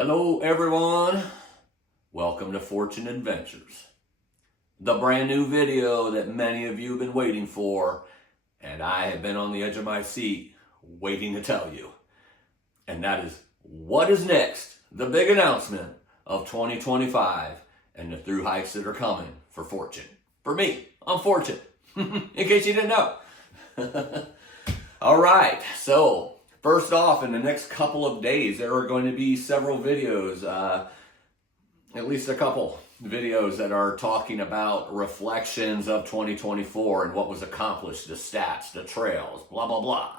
Hello everyone, welcome to Fortune Adventures. The brand new video that many of you have been waiting for, and I have been on the edge of my seat waiting to tell you. And that is what is next, the big announcement of 2025 and the through hikes that are coming for Fortune. For me, I'm Fortune, in case you didn't know. All right, so first off, in the next couple of days, there are going to be several videos, at least a couple videos that are talking about reflections of 2024 and what was accomplished, the stats, the trails, blah, blah, blah.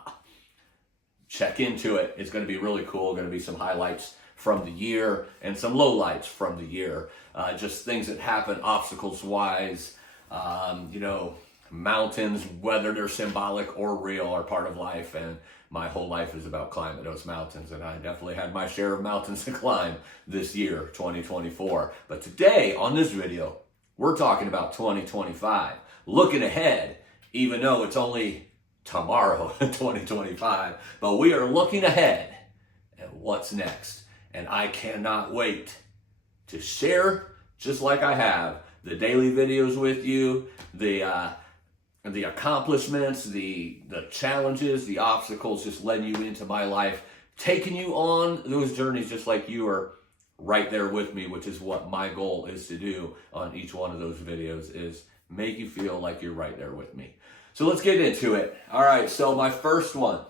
Check into it. It's going to be really cool. Going to be some highlights from the year and some lowlights from the year. Just things that happen obstacles-wise, mountains, whether they're symbolic or real, are part of life, and my whole life is about climbing those mountains, and I definitely had my share of mountains to climb this year, 2024. But today, on this video, we're talking about 2025, looking ahead, even though it's only tomorrow, 2025, but we are looking ahead at what's next, and I cannot wait to share, just like I have, the daily videos with you, the accomplishments, the challenges, the obstacles, just letting you into my life, taking you on those journeys just like you are right there with me, which is what my goal is to do on each one of those videos, is make you feel like you're right there with me. So let's get into it. All right, so my first one,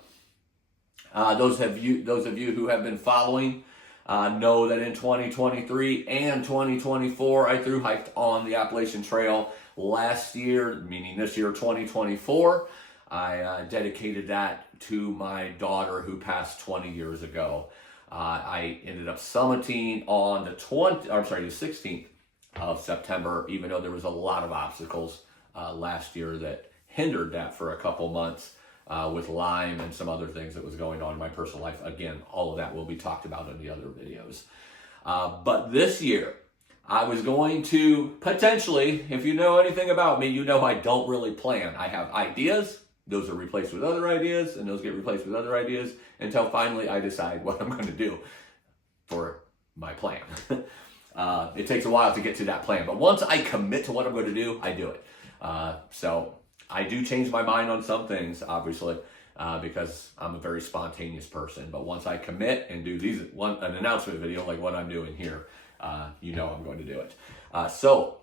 those of you who have been following know that in 2023 and 2024, I thru-hiked on the Appalachian Trail. Last year, meaning this year, 2024, I dedicated that to my daughter who passed 20 years ago. I ended up summiting on the 16th of September, even though there was a lot of obstacles last year that hindered that for a couple months with Lyme and some other things that was going on in my personal life. Again, all of that will be talked about in the other videos. But this year, I was going to potentially, if you know anything about me, you know I don't really plan. I have ideas, those are replaced with other ideas, and those get replaced with other ideas until finally I decide what I'm going to do for my plan. It takes a while to get to that plan, but once I commit to what I'm going to do, I do it. So I do change my mind on some things, obviously, because I'm a very spontaneous person. But once I commit and do an announcement video like what I'm doing here, you know I'm going to do it. So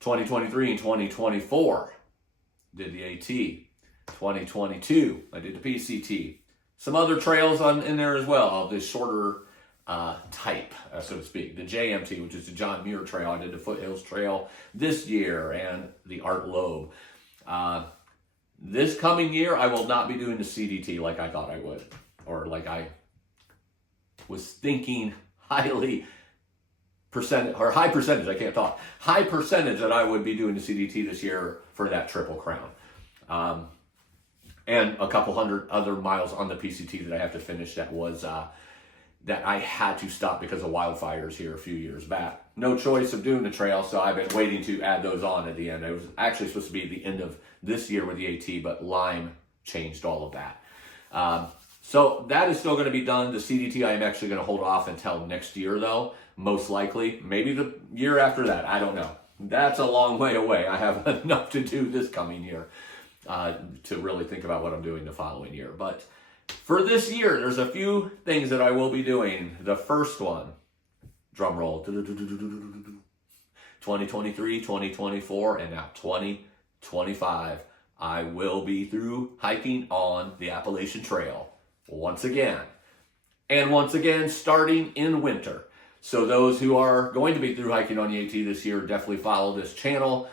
2023 and 2024, did the AT. 2022, I did the PCT. Some other trails in there as well, of the shorter type, so to speak. The JMT, which is the John Muir Trail. I did the Foothills Trail this year and the Art Loeb. This coming year, I will not be doing the CDT like I thought I would, or like I was thinking high percentage that I would be doing the CDT this year for that Triple Crown. And a couple hundred other miles on the PCT that I have to finish that was, that I had to stop because of wildfires here a few years back. No choice of doing the trail, so I've been waiting to add those on at the end. It was actually supposed to be the end of this year with the AT, but Lyme changed all of that. So that is still going to be done. The CDT I am actually going to hold off until next year, though, most likely. Maybe the year after that, I don't know. That's a long way away. I have enough to do this coming year to really think about what I'm doing the following year. But for this year, there's a few things that I will be doing. The first one, drum roll, 2023, 2024, and now 2025. I will be through hiking on the Appalachian Trail once again. And once again, starting in winter. So those who are going to be through hiking on the AT this year, definitely follow this channel.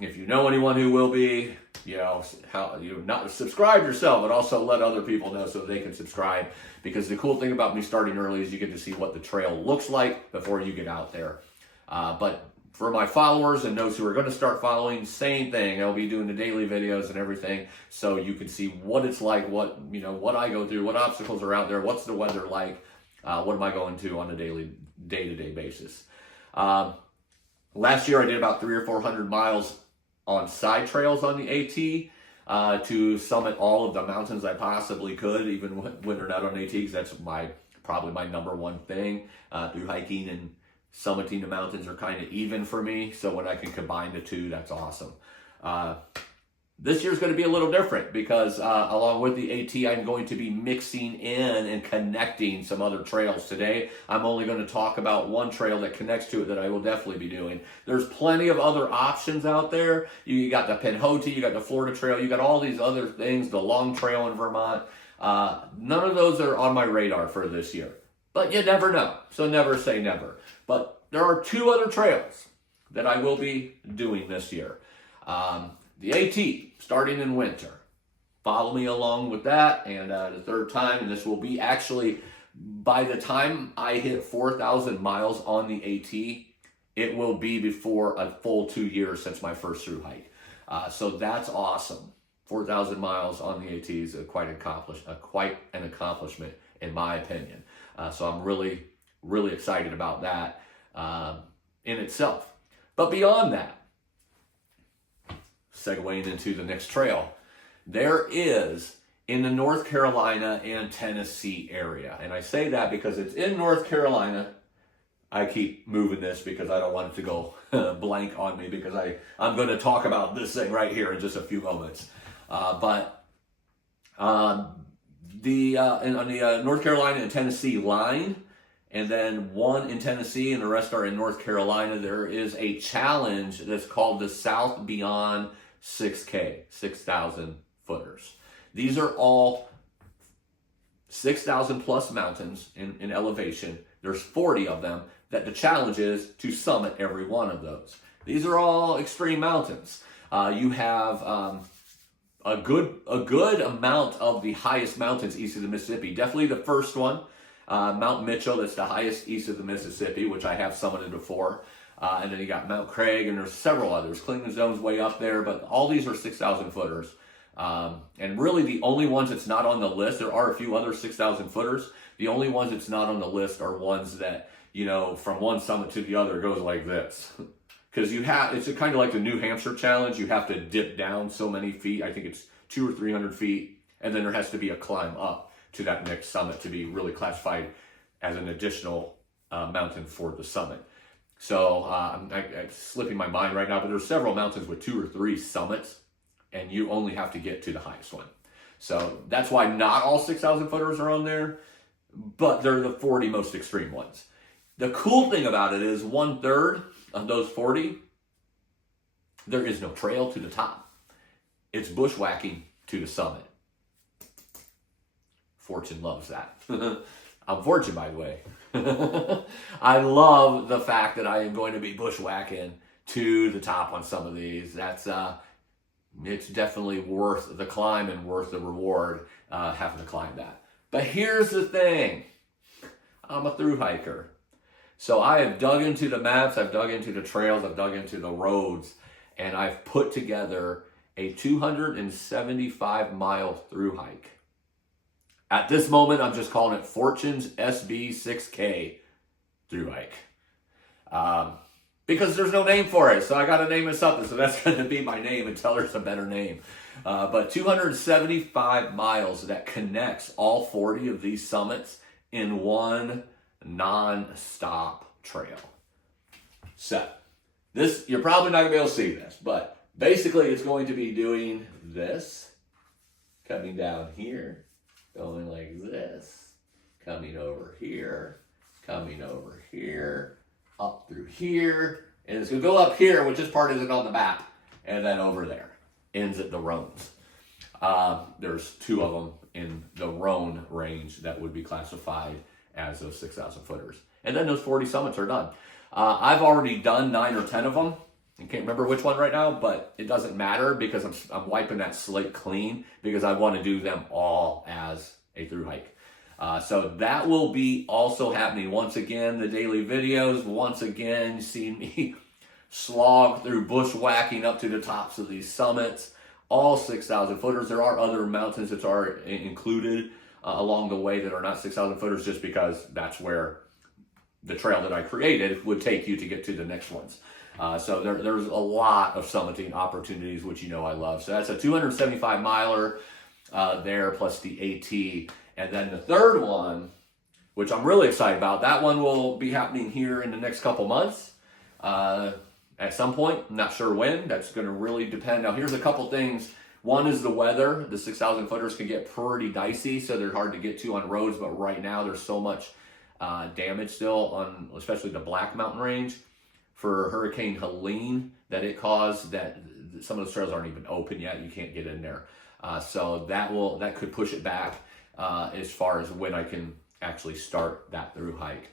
If you know anyone who will be, not subscribe yourself, but also let other people know so they can subscribe. Because the cool thing about me starting early is you get to see what the trail looks like before you get out there. But for my followers and those who are going to start following, same thing. I'll be doing the daily videos and everything, so you can see what it's like, what I go through, what obstacles are out there, what's the weather like, what am I going to on a day-to-day basis. Last year I did about 300 or 400 miles on side trails on the AT to summit all of the mountains I possibly could, even when they're not on AT, because that's my probably my number one thing. Through hiking and summiting the mountains are kind of even for me. So when I can combine the two, that's awesome. This year's going to be a little different because along with the AT, I'm going to be mixing in and connecting some other trails. Today, I'm only going to talk about one trail that connects to it that I will definitely be doing. There's plenty of other options out there. You got the Pinhoti, you got the Florida Trail, you got all these other things, the Long Trail in Vermont. None of those are on my radar for this year. But you never know, so never say never. But there are two other trails that I will be doing this year. The AT, starting in winter. Follow me along with that, and the third time, and this will be actually, by the time I hit 4,000 miles on the AT, it will be before a full 2 years since my first through hike. So that's awesome. 4,000 miles on the AT is quite an accomplishment, in my opinion. So I'm really, really excited about that in itself. But beyond that, segueing into the next trail, there is in the North Carolina and Tennessee area. And I say that because it's in North Carolina. I keep moving this because I don't want it to go blank on me, because I'm going to talk about this thing right here in just a few moments. But on the North Carolina and Tennessee line, and then one in Tennessee and the rest are in North Carolina, there is a challenge that's called the South Beyond 6K, 6,000 footers. These are all 6,000 plus mountains in elevation. There's 40 of them that the challenge is to summit every one of those. These are all extreme mountains. You have a good amount of the highest mountains east of the Mississippi. Definitely the first one, Mount Mitchell, that's the highest east of the Mississippi, which I have summited before. And then you got Mount Craig, and there's several others. Clingman Zone's way up there, but all these are 6,000 footers. And really the only ones that's not on the list, there are a few other 6,000 footers. The only ones that's not on the list are ones that, from one summit to the other goes like this. Because it's kind of like the New Hampshire challenge. You have to dip down so many feet. I think it's 200 or 300 feet. And then there has to be a climb up to that next summit to be really classified as an additional mountain for the summit. So I'm slipping my mind right now, but there's several mountains with 2 or 3 summits, and you only have to get to the highest one. So that's why not all 6,000 footers are on there, but they're the 40 most extreme ones. The cool thing about it is 1/3 of those 40, there is no trail to the top. It's bushwhacking to the summit. Fortune loves that. I'm Fortune, by the way. I love the fact that I am going to be bushwhacking to the top on some of these. That's it's definitely worth the climb and worth the reward having to climb that. But here's the thing. I'm a through hiker. So I have dug into the maps, I've dug into the trails, I've dug into the roads, and I've put together a 275 mile through hike. At this moment, I'm just calling it Fortune's SB 6K through hike. Because there's no name for it, so I got to name it something. So that's going to be my name until there's a better name. But 275 miles that connects all 40 of these summits in one non-stop trail. So, this, you're probably not going to be able to see this, but basically it's going to be doing this, coming down here, going like this, coming over here, up through here, and it's going to go up here, which this part isn't on the map, and then over there, ends at the Rhones. There's 2 of them in the Rhone range that would be classified as those 6,000 footers. And then those 40 summits are done. I've already done 9 or 10 of them. I can't remember which one right now, but it doesn't matter because I'm wiping that slate clean because I want to do them all as a through hike. So that will be also happening. Once again, the daily videos, once again, you see me slog through bushwhacking up to the tops of these summits, all 6,000 footers. There are other mountains that are included along the way that are not 6,000 footers just because that's where the trail that I created would take you to get to the next ones. So there's a lot of summiting opportunities, which I love. So that's a 275 miler there plus the AT. And then the third one, which I'm really excited about. That one will be happening here in the next couple months. At some point, I'm not sure when. That's going to really depend. Now, here's a couple things. One is the weather. The 6,000 footers can get pretty dicey, so they're hard to get to on roads. But right now, there's so much damage still on, especially the Black Mountain Range, for Hurricane Helene that it caused. That some of those trails aren't even open yet. You can't get in there, so that could push it back as far as when I can actually start that through hike.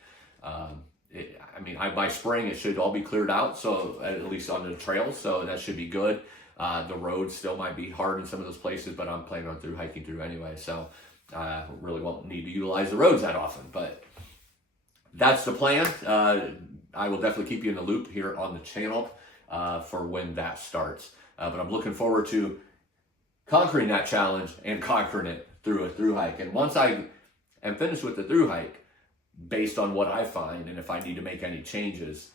By spring it should all be cleared out, so at least on the trails, so that should be good. The roads still might be hard in some of those places, but I'm planning on hiking through anyway, so really won't need to utilize the roads that often. But that's the plan. I will definitely keep you in the loop here on the channel for when that starts. But I'm looking forward to conquering that challenge and conquering it through a through hike. And once I am finished with the through hike, based on what I find, and if I need to make any changes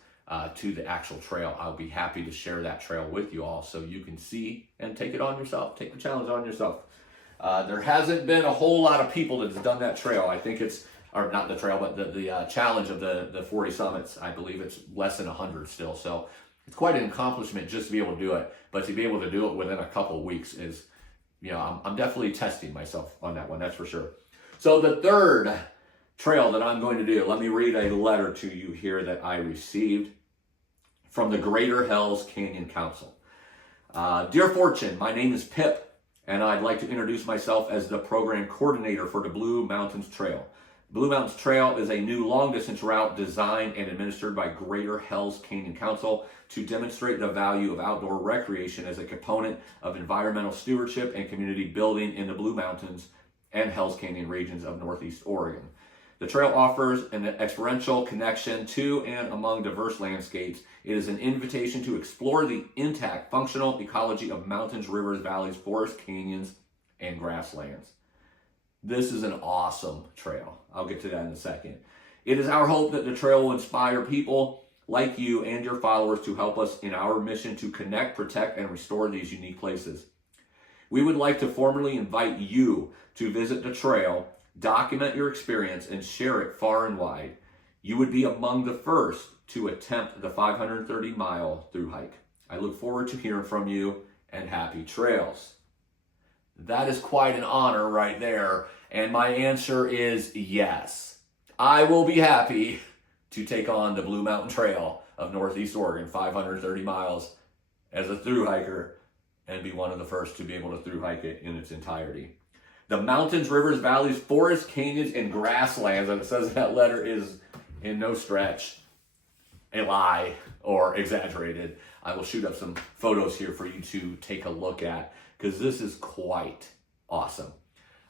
to the actual trail, I'll be happy to share that trail with you all so you can see and take it on yourself. Take the challenge on yourself. There hasn't been a whole lot of people that has done that trail. I think it's, or not the trail, but the challenge of the 40 summits. I believe it's less than 100 still. So it's quite an accomplishment just to be able to do it. But to be able to do it within a couple of weeks is, I'm definitely testing myself on that one, that's for sure. So the third trail that I'm going to do, let me read a letter to you here that I received from the Greater Hells Canyon Council. Dear Fortune, my name is Pip, and I'd like to introduce myself as the program coordinator for the Blue Mountains Trail. Blue Mountains Trail is a new long-distance route designed and administered by Greater Hells Canyon Council to demonstrate the value of outdoor recreation as a component of environmental stewardship and community building in the Blue Mountains and Hells Canyon regions of Northeast Oregon. The trail offers an experiential connection to and among diverse landscapes. It is an invitation to explore the intact, functional ecology of mountains, rivers, valleys, forests, canyons, and grasslands. This is an awesome trail. I'll get to that in a second. It is our hope that the trail will inspire people like you and your followers to help us in our mission to connect, protect, and restore these unique places. We would like to formally invite you to visit the trail, document your experience, and share it far and wide. You would be among the first to attempt the 530-mile through hike. I look forward to hearing from you, and happy trails. That is quite an honor right there, and my answer is yes. I will be happy to take on the Blue Mountain Trail of Northeast Oregon, 530 miles, as a through hiker, and be one of the first to be able to through hike it in its entirety. The mountains, rivers, valleys, forests, canyons, and grasslands, and it says in that letter, is in no stretch a lie or exaggerated. I will shoot up some photos here for you to take a look at, because this is quite awesome.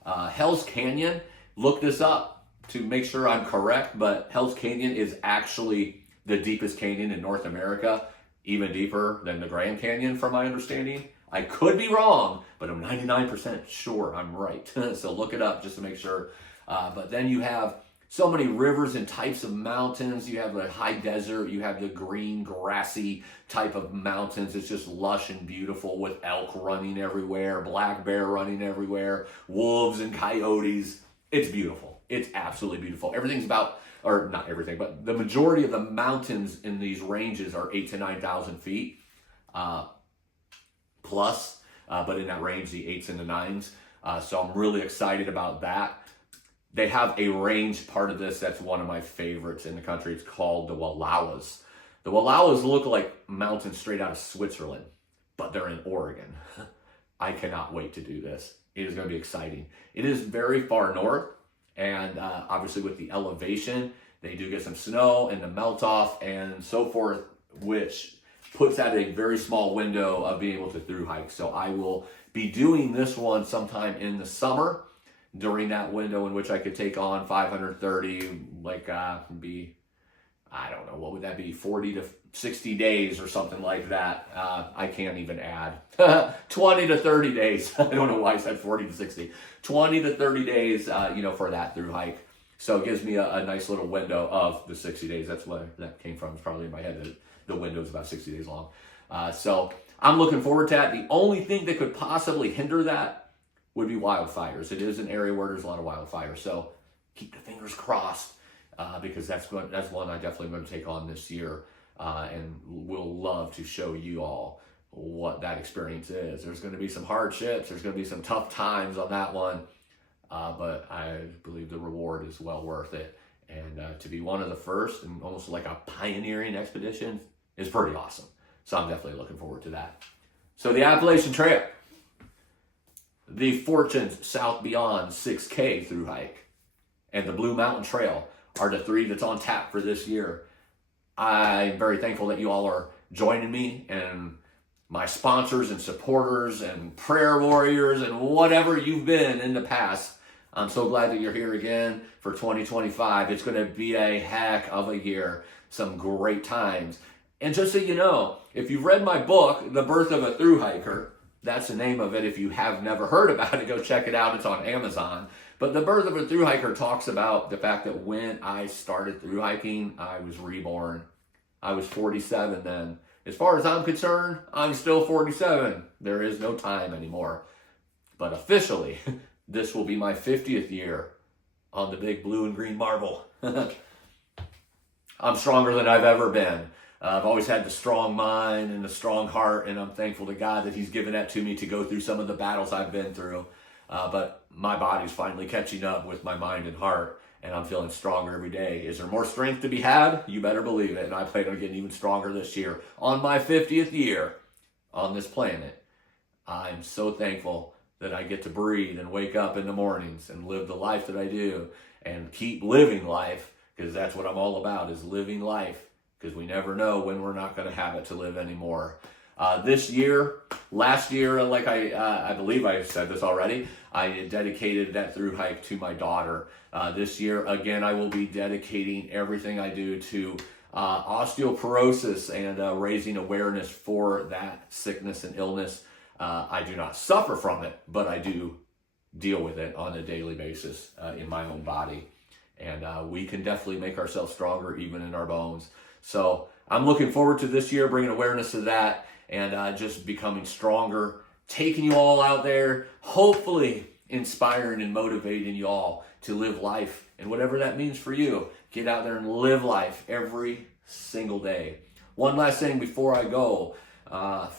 Hells Canyon, look this up to make sure I'm correct, but Hells Canyon is actually the deepest canyon in North America, even deeper than the Grand Canyon from my understanding. I could be wrong, but I'm 99% sure I'm right. So look it up just to make sure. But then you have so many rivers and types of mountains. You have the high desert. You have the green, grassy type of mountains. It's just lush and beautiful with elk running everywhere, black bear running everywhere, wolves and coyotes. It's beautiful. It's absolutely beautiful. Everything's about, or not everything, but the majority of the mountains in these ranges are 8,000 to 9,000 feet. Plus, but in that range, the 8s and the 9s. So I'm really excited about that. They have a range part of this that's one of my favorites in the country. It's called the Wallowas. The Wallowas look like mountains straight out of Switzerland, but they're in Oregon. I cannot wait to do this. It is going to be exciting. It is very far north, and obviously with the elevation, they do get some snow and the melt off and so forth, which puts out a very small window of being able to through hike. So I will be doing this one sometime in the summer during that window in which I could take on 530, I don't know, what would that be, 40 to 60 days or something like that. I can't even add. 20 to 30 days. I don't know why I said 40 to 60. 20 to 30 days, for that through hike. So it gives me a nice little window of the 60 days. That's where that came from. It's probably in my head that the window is about 60 days long. So I'm looking forward to that. The only thing that could possibly hinder that would be wildfires. It is an area where there's a lot of wildfires. So keep the fingers crossed because that's one I definitely going to take on this year, and will love to show you all what that experience is. There's going to be some hardships. There's going to be some tough times on that one, but I believe the reward is well worth it. And to be one of the first and almost like a pioneering expedition is pretty awesome. So I'm definitely looking forward to that. So the Appalachian Trail, the Fortunes South Beyond 6K Thru-Hike, and the Blue Mountain Trail are the three that's on tap for this year. I'm very thankful that you all are joining me, and my sponsors and supporters and prayer warriors and whatever you've been in the past. I'm so glad that you're here again for 2025. It's going to be a heck of a year. Some great times. And just so you know, if you've read my book, The Birth of a Thru-Hiker, that's the name of it. If you have never heard about it, go check it out. It's on Amazon. But The Birth of a Thru-Hiker talks about the fact that when I started thru-hiking, I was reborn. I was 47 then. As far as I'm concerned, I'm still 47. There is no time anymore. But officially, this will be my 50th year on the big blue and green marble. I'm stronger than I've ever been. I've always had the strong mind and the strong heart, and I'm thankful to God that He's given that to me to go through some of the battles I've been through. But my body's finally catching up with my mind and heart, and I'm feeling stronger every day. Is there more strength to be had? You better believe it. And I plan on getting even stronger this year. On my 50th year on this planet, I'm so thankful that I get to breathe and wake up in the mornings and live the life that I do and keep living life, because that's what I'm all about, is living life, because we never know when we're not going to have it to live anymore. This year, last year, like I believe I said this already, I dedicated that Thru-Hike to my daughter. This year, again, I will be dedicating everything I do to osteoporosis and raising awareness for that sickness and illness. I do not suffer from it, but I do deal with it on a daily basis in my own body. And we can definitely make ourselves stronger even in our bones. So I'm looking forward to this year, bringing awareness to that and just becoming stronger, taking you all out there, hopefully inspiring and motivating you all to live life. And whatever that means for you, get out there and live life every single day. One last thing before I go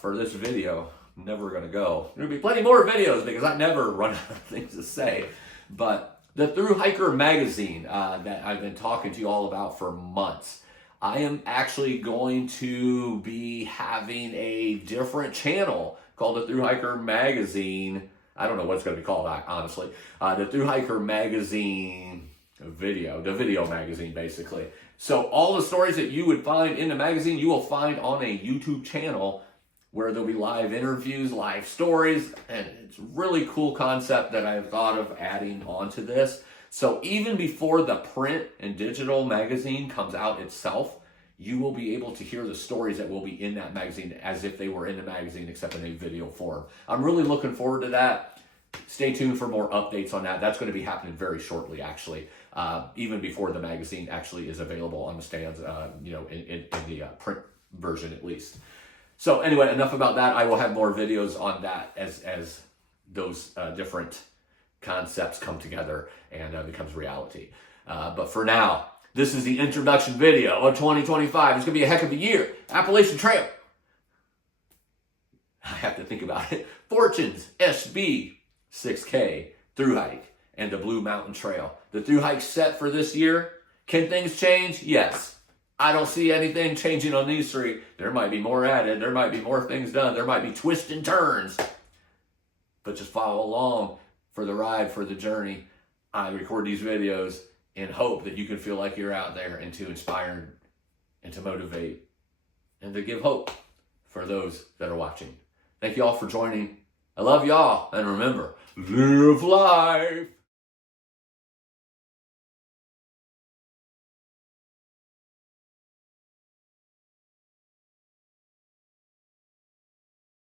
for this video. I'm never going to go. There'll be plenty more videos because I never run out of things to say. But the Thru-Hiker magazine that I've been talking to you all about for months, I am actually going to be having a different channel called the Thru-Hiker magazine. I don't know what it's going to be called, honestly. The Thru-Hiker magazine the video magazine, basically. So all the stories that you would find in the magazine, you will find on a YouTube channel where there'll be live interviews, live stories, and it's a really cool concept that I've thought of adding onto this. So even before the print and digital magazine comes out itself, you will be able to hear the stories that will be in that magazine as if they were in the magazine, except in a video form. I'm really looking forward to that. Stay tuned for more updates on that. That's going to be happening very shortly, actually, even before the magazine actually is available on the stands, in the print version at least. So anyway, enough about that. I will have more videos on that as those different concepts come together and becomes reality. But for now, this is the introduction video of 2025. It's going to be a heck of a year. Appalachian Trail. I have to think about it. Fortunes SB 6K Thru-Hike and the Blue Mountain Trail. The Thru-Hike set for this year. Can things change? Yes. I don't see anything changing on these three. There might be more added. There might be more things done. There might be twists and turns. But just follow along for the ride, for the journey. I record these videos in hope that you can feel like you're out there and to inspire and to motivate and to give hope for those that are watching. Thank you all for joining. I love y'all. And remember, live life.